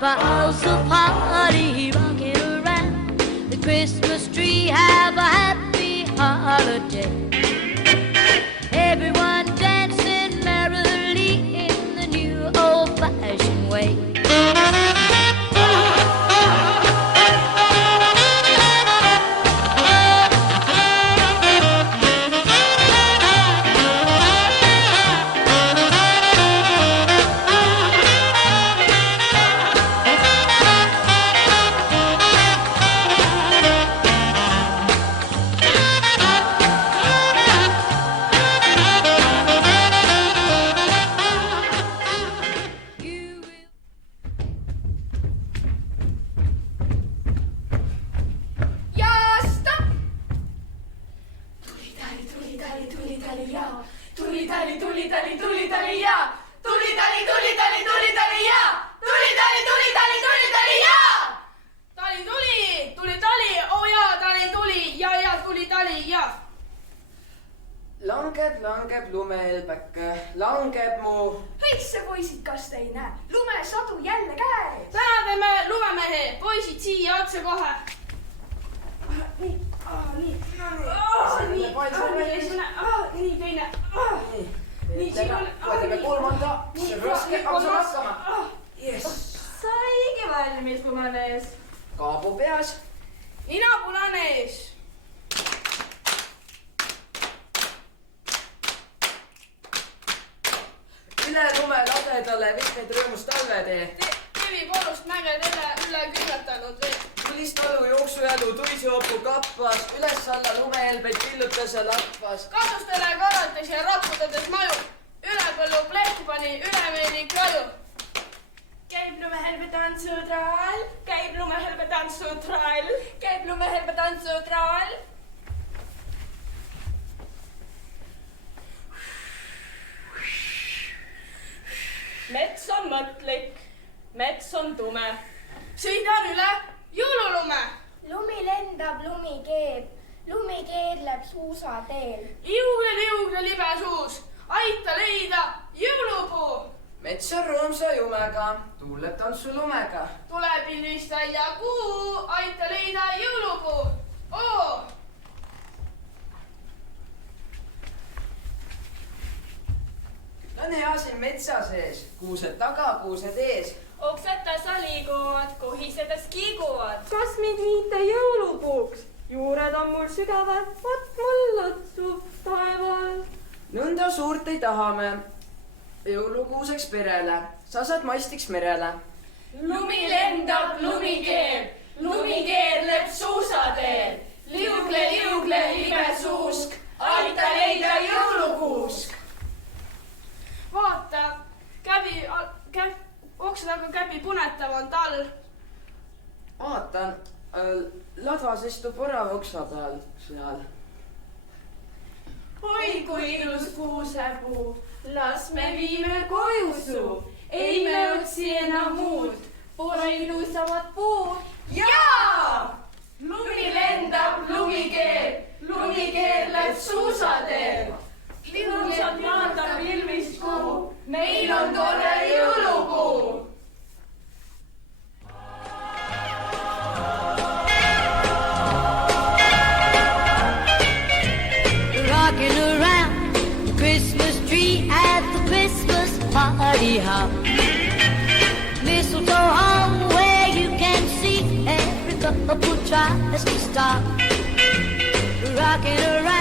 falls a party rocking around the Christmas tree. Have a happy holiday. Everyone dancing merrily in the new old-fashioned way. Langeb lumehelbek, langeb mu... Heisse poisid, kas te ei näe? Lumesadu jälle käes! Täna teeme lumemehe, poisid siia otse kohe. Nii, teine. Nii, siin on... Võtame kolmanda, see on raske, aga see on hakkama. Saigi valmis lumemees. Kaabu peas. Nina punane ees. Üle lume ladedale, mitmeid rõõmust talve tee. Tevi polust mäged üle küllatanud veel. Tulistalu jooksujalu, tuisuopu kappas, üles alla lumehelbeid pillutas ja lappas. Kasustele karates ja raputades maju. Üle põllu plehk pani ülemeelik raju. Käib lumehelbe tantsutraal, käib lumehelbe tantsutraal, käib lumehelbe tantsutraal. Mets on mõtlik, mets on tume. Sõidan üle jõululume. Lumi lendab, lumi keeb, lumi keerleb suusateel. Liugle libe suus, aita leida jõulupuu. Mets on rõõmsa jumega, tuuleb tantsu lumega. Tuleb ilmist välja kuu, aita leida jõulupuu. Oo! On hea siin metsa sees, kuused taga, kuused ees. Oksed tasa liiguvad, kohisedes kiiguvad. Kas mind viite jõulupuuks? Juured on mul sügavad, vot mul lõtsub taeval. Nõnda suurt ei tahame jõulukuuseks perele, sa saad mastiks merele. Lumi lendab, lumi keeb, lumi keerleb suusateel. Liugle libe suusk, aita leida jõulukuusk. Vaata, oksa taga käbi punetav on tall. Vaatan, ladvas istub orav oksa peal seal. Oi kui ilus kuusepuu, las me viime koju suu. Ei me otsi enam muud, pole ilusamat puud. Jaa! Lumi lendab, lumi keerleb suusateel. Ilusad vaatab ilmist kuu, meil on tore jõulukuu. Rocking around the Christmas tree at the Christmas party hop. Mistletoe hung where you can see every couple tries to stop. Rocking around